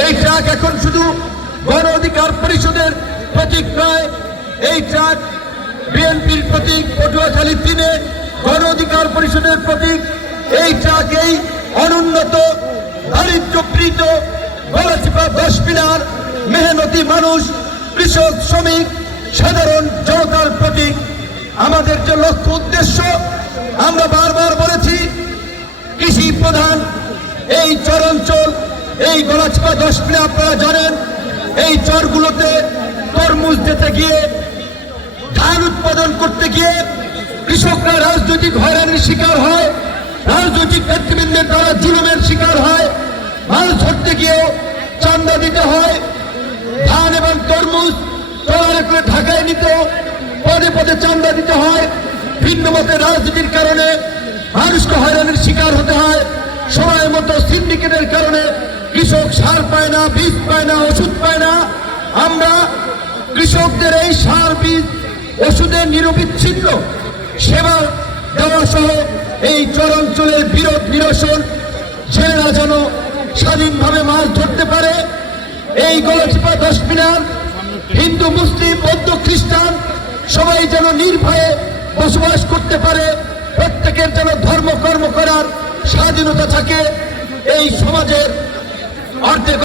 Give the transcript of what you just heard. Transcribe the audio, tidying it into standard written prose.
এই ট্রাক এখন শুধু গণ অধিকার পরিষদের প্রতীক নয়, এই ট্রাক বিএনপির প্রতীক, পটুয়াখালী 3-এ গণ অধিকার পরিষদের প্রতীক। এই ট্রাক এই অনুন্নত দারিদ্র্যপীড়িত গলাচিপা 10 মিনার মেহনতি মানুষ, কৃষক, শ্রমিক, সাধারণ জনতার প্রতীক। আমাদের যে লক্ষ্য উদ্দেশ্য, আমরা বারবার বলেছি, কৃষি প্রধান এই চরাঞ্চল, এই গলাচিপা 10 মিনার, আপনারা জানেন এই চরগুলোতে তরমুজ দিতে গিয়ে, ধান উৎপাদন করতে গিয়ে কৃষকরা রাজনৈতিক হয়রানির শিকার হয়, রাজনৈতিক নেতৃবৃন্দের দ্বারা জুলুমের শিকার হয়। মাছ ধরতে গিয়েও চাঁদা দিতে হয়, ধান এবং তরমুজ ট্রলারে করে ঢাকায় নিত, পদে পদে চাঁদা দিতে হয়। ভিন্ন মতের রাজনীতির কারণে মানুষকে হয়রানির শিকার হতে হয়। সময় মতো সিন্ডিকেটের কারণে কৃষক সার পায় না, বীজ পায় না, ওষুধ পায় না। আমরা কৃষকদের এই সার, বীজ, ওষুধের নিরবিচ্ছিন্ন সেবা দেওয়া সহ এই চরাঞ্চলের বিরোধ নিরসন, ছেলেরা যেন স্বাধীনভাবে মাছ ধরতে পারে, এই গলাচিপা 10 মিনার হিন্দু, মুসলিম, বৌদ্ধ, খ্রিস্টান সবাই যেন নির্ভয়ে বসবাস করতে পারে, প্রত্যেকের যেন ধর্মকর্ম করার স্বাধীনতা থাকে। এই সমাজের অর্ধেক